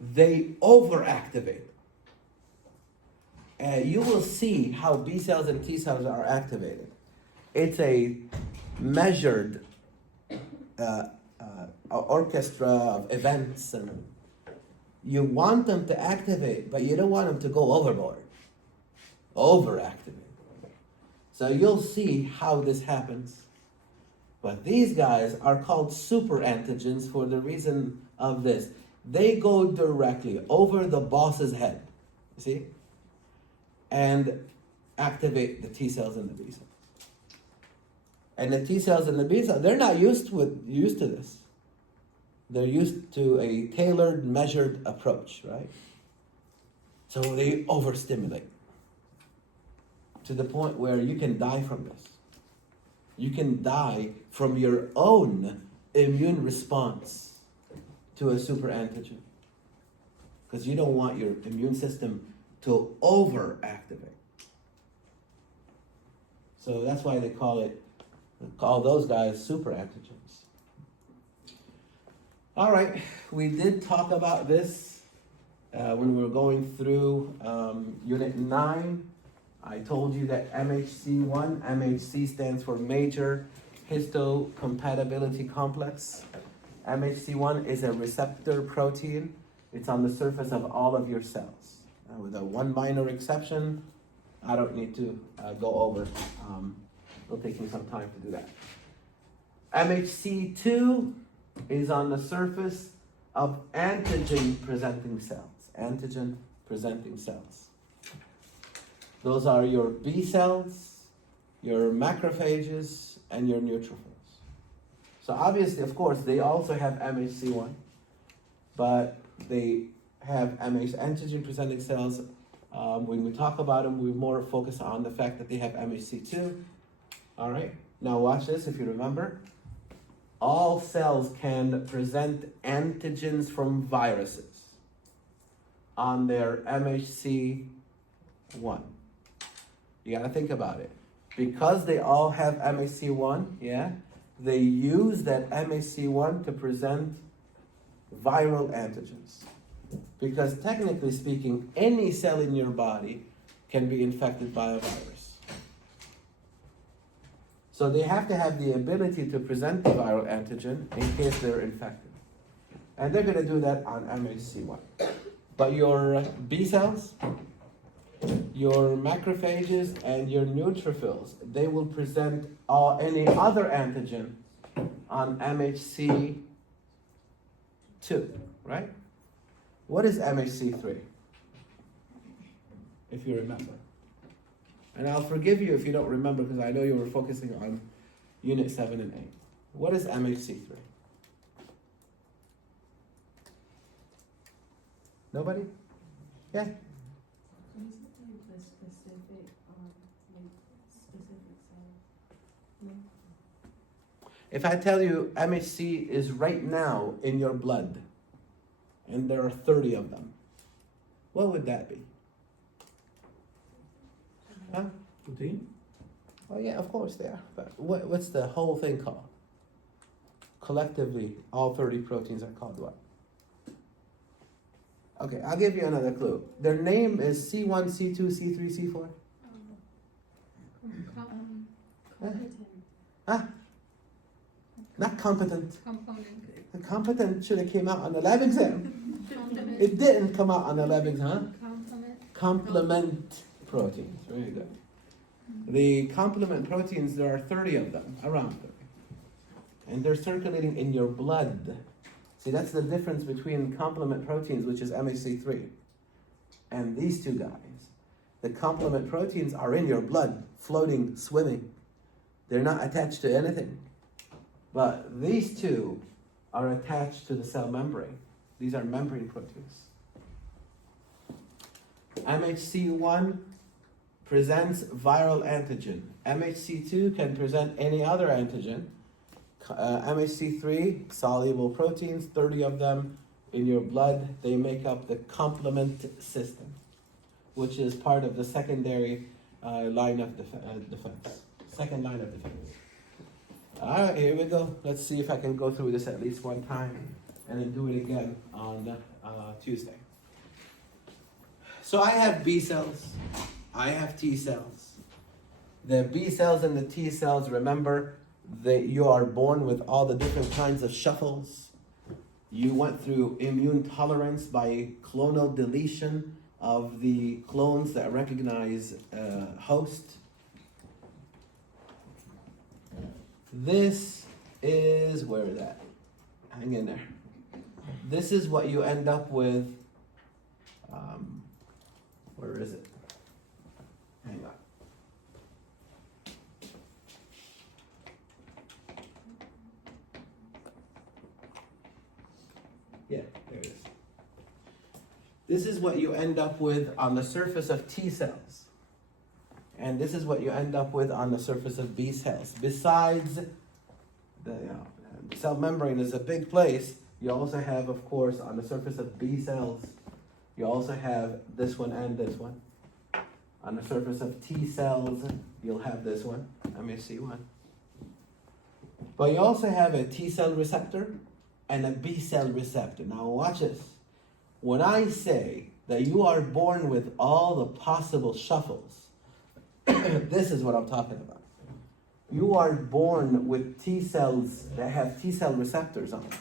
they overactivate. You will see how B cells and T cells are activated. It's a measured orchestra of events, and you want them to activate, but you don't want them to go overboard, overactivate. So you'll see how this happens. But these guys are called super antigens for the reason of this. They go directly over the boss's head, you see, and activate the T cells and the B cells. And the T cells and the B cells, they're not used to this. They're used to a tailored, measured approach, right? So they overstimulate to the point where you can die from this. You can die from your own immune response to a super antigen, because you don't want your immune system to overactivate. So that's why they call those guys super antigens. All right, we did talk about this when we were going through Unit 9. I told you that MHC1, MHC stands for Major Histocompatibility Complex. MHC1 is a receptor protein. It's on the surface of all of your cells. With a one minor exception, I don't need to go over. It'll take me some time to do that. MHC2 is on the surface of antigen-presenting cells. Antigen-presenting cells. Those are your B cells, your macrophages, and your neutrophils. So obviously, of course, they also have MHC1, but they have antigen-presenting cells. When we talk about them, we more focus on the fact that they have MHC2. All right, now watch this if you remember. All cells can present antigens from viruses on their MHC1. You gotta think about it. Because they all have MHC1, yeah, they use that MHC1 to present viral antigens. Because technically speaking, any cell in your body can be infected by a virus. So they have to have the ability to present the viral antigen in case they're infected. And they're gonna do that on MHC1. But your B cells, your macrophages, and your neutrophils, they will present any other antigen on MHC2, right? What is MHC3? If you remember. And I'll forgive you if you don't remember because I know you were focusing on Unit 7 and 8. What is MHC3? Nobody? Yeah? If I tell you MHC is right now in your blood, and there are 30 of them, what would that be? Huh? Protein? Oh yeah, of course they are. But what's the whole thing called? Collectively, all 30 proteins are called what? Okay, I'll give you another clue. Their name is C1, C2, C3, C4. Huh? Not competent. Component. The competent should have came out on the lab exam. It didn't come out on the lab exam. Complement proteins. Very good. The complement proteins, there are 30 of them, around 30. And they're circulating in your blood. See, that's the difference between complement proteins, which is MHC3, and these two guys. The complement proteins are in your blood, floating, swimming. They're not attached to anything. But these two are attached to the cell membrane. These are membrane proteins. MHC1 presents viral antigen. MHC2 can present any other antigen. MHC3, soluble proteins, 30 of them in your blood. They make up the complement system, which is part of the secondary line of defense. Second line of defense. All right, here we go. Let's see if I can go through this at least one time and then do it again on Tuesday. So I have B cells. I have T cells. The B cells and the T cells, remember, you are born with all the different kinds of shuffles. You went through immune tolerance by clonal deletion of the clones that recognize host. This is, where is that? Hang in there. This is what you end up with. Where is it? Hang on. Yeah, there it is. This is what you end up with on the surface of T cells. And this is what you end up with on the surface of B cells. Besides, the cell membrane is a big place. You also have, of course, on the surface of B cells, you also have this one and this one. On the surface of T cells, you'll have this one, MHC1. But you also have a T cell receptor and a B cell receptor. Now watch this. When I say that you are born with all the possible shuffles, this is what I'm talking about. You are born with T cells that have T cell receptors on them.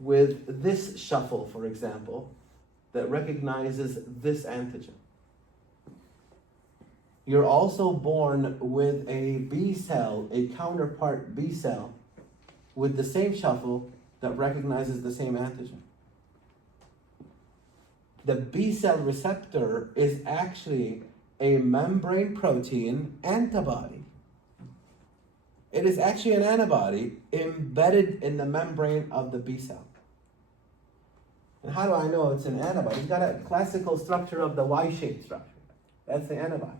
with this shuffle, for example, that recognizes this antigen. You're also born with a B cell, a counterpart B cell, with the same shuffle that recognizes the same antigen. The B cell receptor is actually a membrane protein antibody. It is actually an antibody embedded in the membrane of the B cell. And how do I know it's an antibody? It's got a classical structure of the Y-shaped structure. That's the antibody.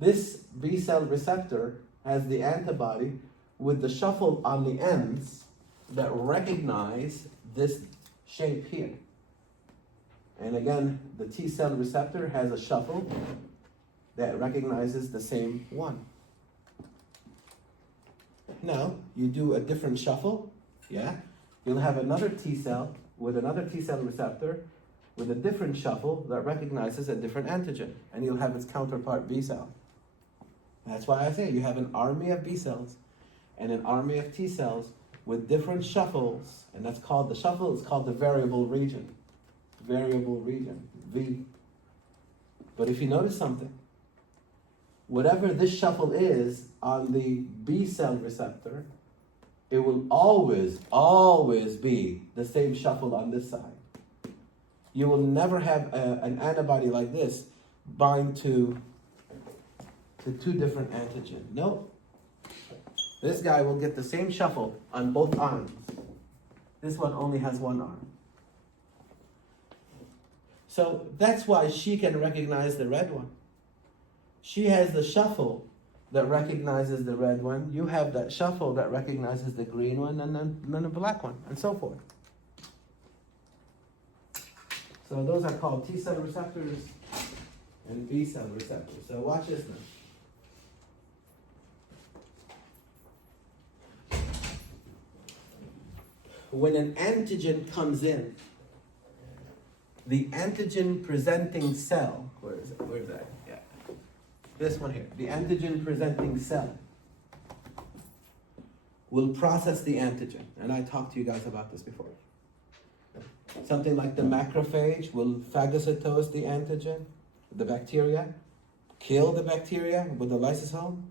This B cell receptor has the antibody with the shuffle on the ends that recognize this shape here. And again, the T cell receptor has a shuffle that recognizes the same one. Now, you do a different shuffle, yeah? You'll have another T cell with another T cell receptor with a different shuffle that recognizes a different antigen, and you'll have its counterpart B cell. That's why I say you have an army of B cells and an army of T cells with different shuffles, and that's called, the shuffle is called the variable region. Variable region, V. But if you notice something, whatever this shuffle is on the B cell receptor, it will always be the same shuffle on this side. You will never have an antibody like this bind to two different antigens. No. This guy will get the same shuffle on both arms. This one only has one arm. So that's why she can recognize the red one. She has the shuffle that recognizes the red one. You have that shuffle that recognizes the green one, and then the black one, and so forth. So those are called T cell receptors and B cell receptors. So watch this now. When an antigen comes in, the antigen presenting cell, where is it? Where's that? Yeah. This one here. The antigen presenting cell will process the antigen. And I talked to you guys about this before. Something like the macrophage will phagocytose the antigen, the bacteria, kill the bacteria with the lysosome,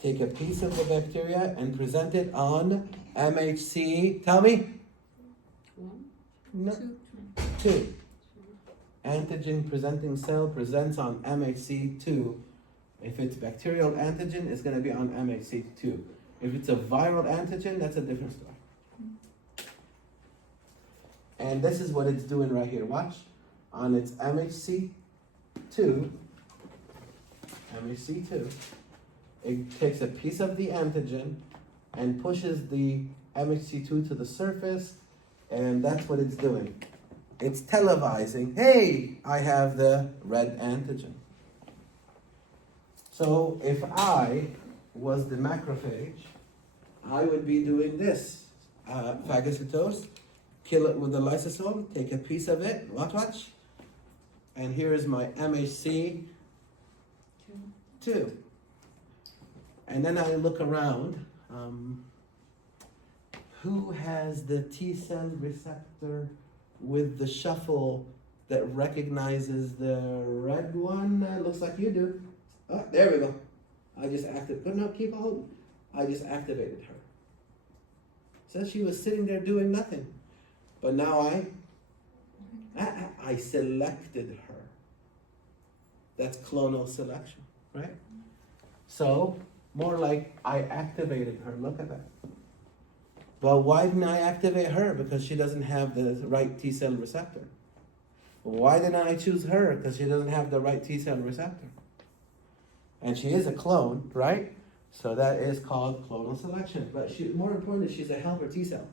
take a piece of the bacteria and present it on MHC. Tell me? One, No. Two. 2. Antigen presenting cell presents on MHC2. If it's bacterial antigen, it's going to be on MHC2. If it's a viral antigen, that's a different story. And this is what it's doing right here. Watch. On its MHC2, it takes a piece of the antigen and pushes the MHC2 to the surface, and that's what it's doing. It's televising, hey, I have the red antigen. So if I was the macrophage, I would be doing this. Phagocytose, kill it with the lysosome, take a piece of it, watch. And here is my MHC2. And then I look around. Who has the T cell receptor with the shuffle that recognizes the red one? Looks like you do. Oh, there we go. I just activated. But no, keep holding. I just activated her. So she was sitting there doing nothing. But now I selected her. That's clonal selection, right? So, more like I activated her. Look at that. Well, why didn't I activate her? Because she doesn't have the right T cell receptor. Why didn't I choose her? Because she doesn't have the right T cell receptor. And she is a clone, right? So that is called clonal selection. But more importantly, she's a helper T cell.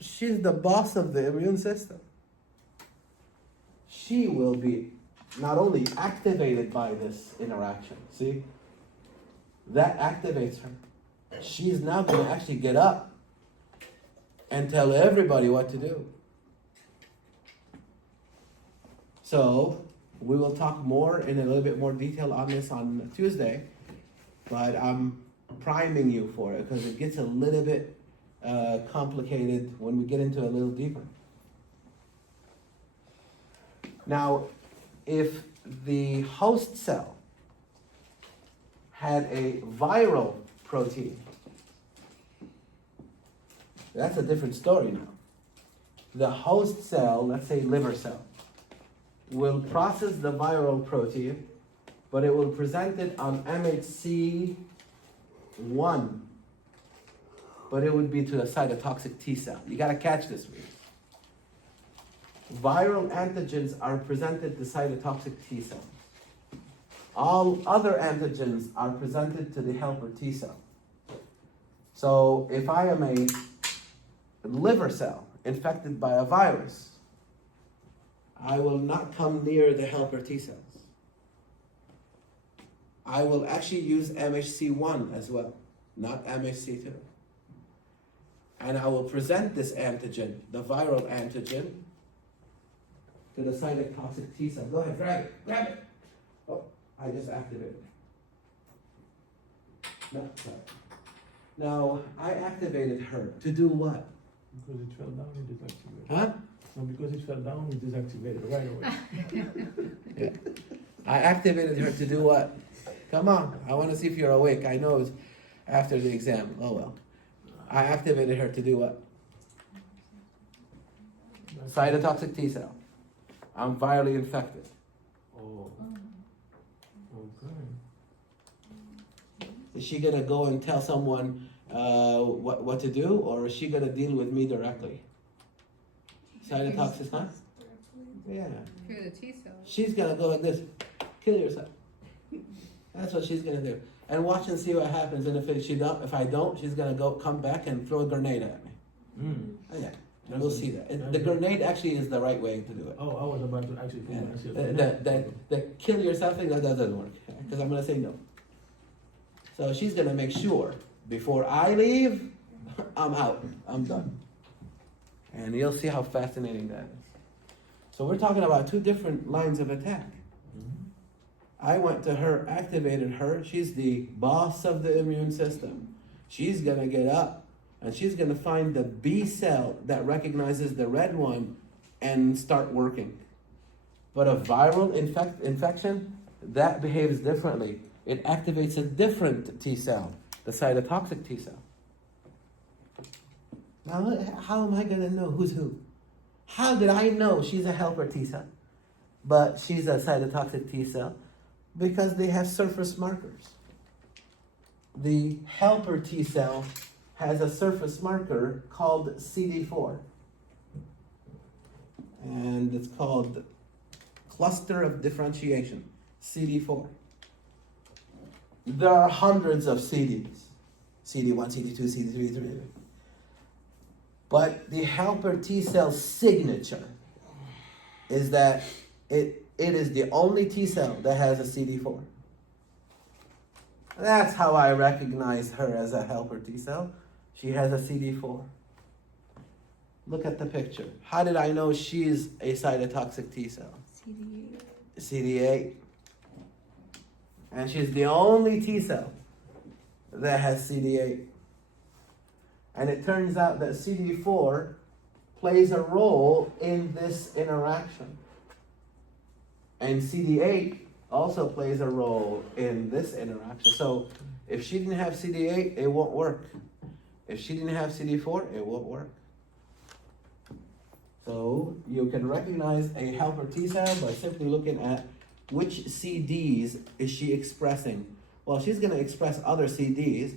She's the boss of the immune system. She will be not only activated by this interaction, see? That activates her. She's now going to actually get up and tell everybody what to do. So, we will talk more in a little bit more detail on this on Tuesday, but priming you for it because it gets a little bit complicated when we get into a little deeper. Now, if the host cell had a viral protein, that's a different story now. The host cell, let's say liver cell, will process the viral protein, but it will present it on MHC1, but it would be to a cytotoxic T cell. You gotta catch this one. Viral antigens are presented to cytotoxic T cells. All other antigens are presented to the helper T cell. So if I am a liver cell infected by a virus, I will not come near the helper T cells. I will actually use MHC1 as well, not MHC2. And I will present this antigen, the viral antigen, to the cytotoxic T cell. Go ahead, grab it. Oh, I just activated it. No, sorry. Now, I activated her to do what? Because it fell down, it deactivated. Huh? No, because it fell down, it deactivated right away. Yeah. I activated her to do what? Come on, I want to see if you're awake. I know it's after the exam. Oh well. I activated her to do what? Cytotoxic T cell. I'm virally infected. Oh. Okay. Is she gonna go and tell someone what to do, or is she gonna deal with me directly? Cytotoxic, huh? Yeah. For the T cells. She's gonna go like this, kill yourself. That's what she's gonna do, and watch and see what happens. And if I don't, she's gonna come back and throw a grenade at me. Oh, yeah, and we'll see that. The grenade actually is the right way to do it. Oh, I was about to actually Yeah. kill myself. The kill yourself thing, that doesn't work, because I'm gonna say no. So she's gonna make sure before I leave, I'm out, I'm done. And you'll see how fascinating that is. So we're talking about two different lines of attack. I went to her, activated her. She's the boss of the immune system. She's gonna get up and she's gonna find the B cell that recognizes the red one and start working. But a viral infection, that behaves differently. It activates a different T cell, the cytotoxic T cell. Now, how am I gonna know who's who? How did I know she's a helper T cell, but she's a cytotoxic T cell? Because they have surface markers. The helper T cell has a surface marker called CD4. And it's called cluster of differentiation, CD4. There are hundreds of CDs. CD1, CD2, CD3, CD3. But the helper T cell signature is that it is the only T cell that has a CD4. That's how I recognize her as a helper T cell. She has a CD4. Look at the picture. How did I know she's a cytotoxic T cell? CD8. And she's the only T cell that has CD8. And it turns out that CD4 plays a role in this interaction. And CD8 also plays a role in this interaction. So if she didn't have CD8, it won't work. If she didn't have CD4, it won't work. So you can recognize a helper T cell by simply looking at which CDs is she expressing. Well, she's going to express other CDs,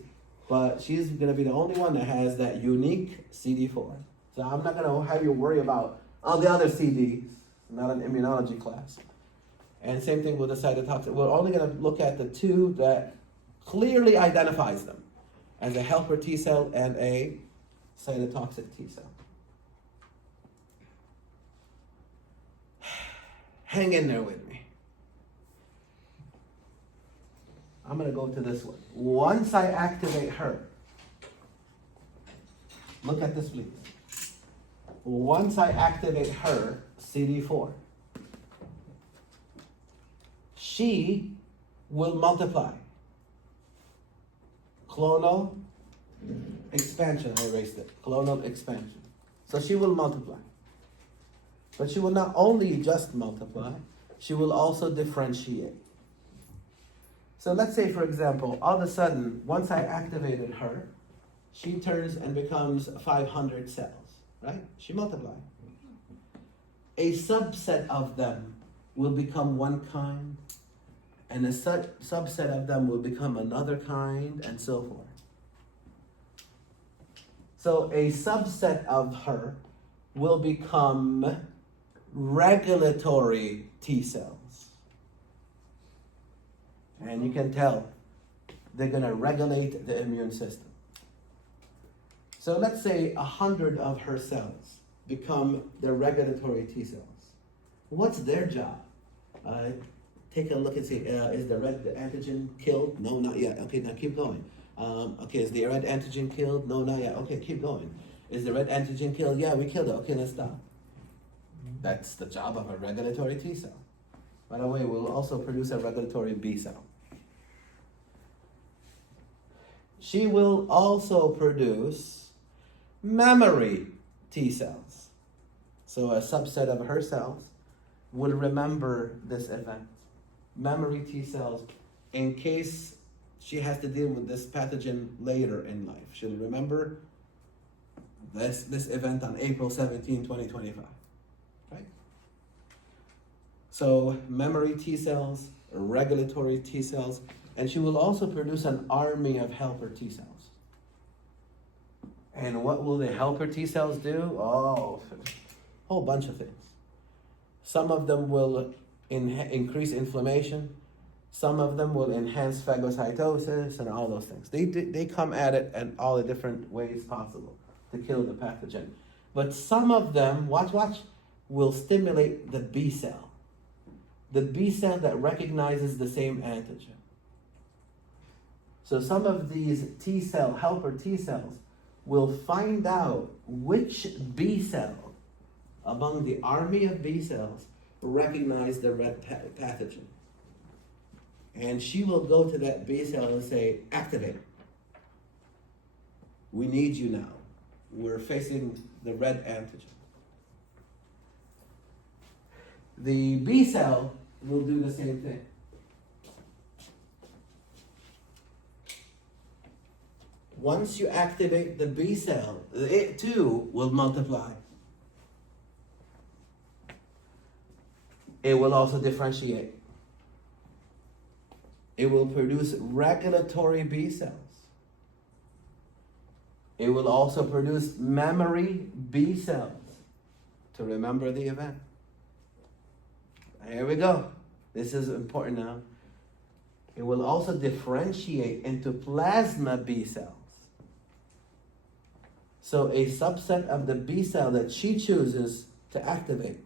but she's going to be the only one that has that unique CD4. So I'm not going to have you worry about all the other CDs. Not an immunology class. And same thing with the cytotoxic. We're only going to look at the two that clearly identifies them as a helper T cell and a cytotoxic T cell. Hang in there with me. I'm going to go to this one. Once I activate her, look at this, please. Once I activate her, CD4, she will multiply clonal expansion. I erased it. Clonal expansion. So she will multiply. But she will not only just multiply, she will also differentiate. So let's say, for example, all of a sudden, once I activated her, she turns and becomes 500 cells, right? She multiplied. A subset of them will become one kind, and a subset of them will become another kind, and so forth. So a subset of her will become regulatory T cells. And you can tell they're going to regulate the immune system. So let's say 100 of her cells become the regulatory T cells. What's their job? Take a look and see, is the red antigen killed? No, not yet. Okay, now keep going. Okay, is the red antigen killed? No, not yet. Okay, keep going. Is the red antigen killed? Yeah, we killed it. Okay, let's stop. That's the job of a regulatory T cell. By the way, we'll also produce a regulatory B cell. She will also produce memory T cells. So a subset of her cells will remember this event. Memory T cells, in case she has to deal with this pathogen later in life. She'll remember this event on April 17, 2025. Right? So memory T cells, regulatory T cells, and she will also produce an army of helper T cells. And what will the helper T cells do? Oh, a whole bunch of things. Some of them will increase inflammation. Some of them will enhance phagocytosis and all those things. They come at it in all the different ways possible to kill the pathogen. But some of them, watch, will stimulate the B cell. The B cell that recognizes the same antigen. So some of these T cell, helper T cells, will find out which B cell among the army of B cells recognize the red pathogen. And she will go to that B cell and say, activate. We need you now. We're facing the red antigen. The B cell will do the same thing. Once you activate the B cell, it too will multiply. It will also differentiate. It will produce regulatory B cells. It will also produce memory B cells to remember the event. Here we go. This is important now. It will also differentiate into plasma B cells. So a subset of the B cell that she chooses to activate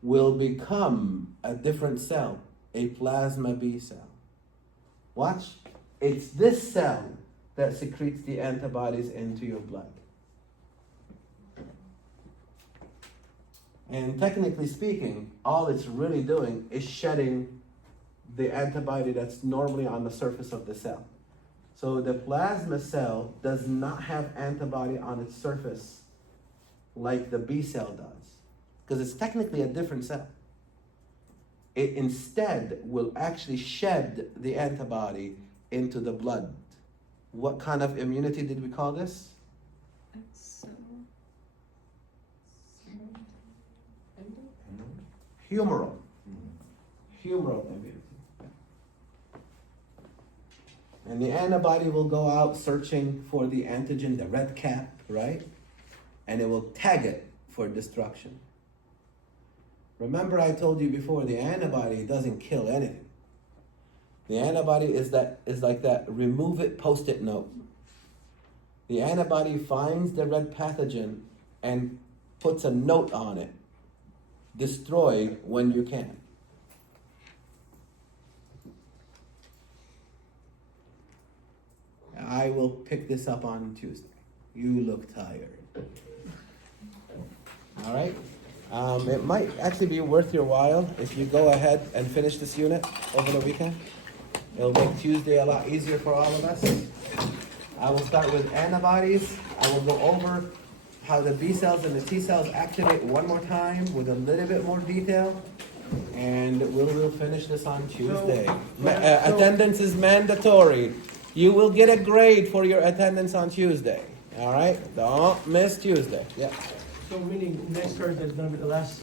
will become a different cell, a plasma B cell. Watch, it's this cell that secretes the antibodies into your blood. And technically speaking, all it's really doing is shedding the antibody that's normally on the surface of the cell. So the plasma cell does not have antibody on its surface like the B cell does, because it's technically a different cell. It instead will actually shed the antibody into the blood. What kind of immunity did we call this? Humoral. Humoral immunity. And the antibody will go out searching for the antigen, the red cap, right? And it will tag it for destruction. Remember I told you before, the antibody doesn't kill anything. The antibody is like that remove it post-it note. The antibody finds the red pathogen and puts a note on it. Destroy when you can. I will pick this up on Tuesday. You look tired. All right? It might actually be worth your while if you go ahead and finish this unit over the weekend. It'll make Tuesday a lot easier for all of us. I will start with antibodies. I will go over how the B cells and the T cells activate one more time with a little bit more detail. And we'll finish this on Tuesday. Attendance is mandatory. You will get a grade for your attendance on Tuesday. All right? Don't miss Tuesday. Yeah. So meaning next Thursday is gonna be the last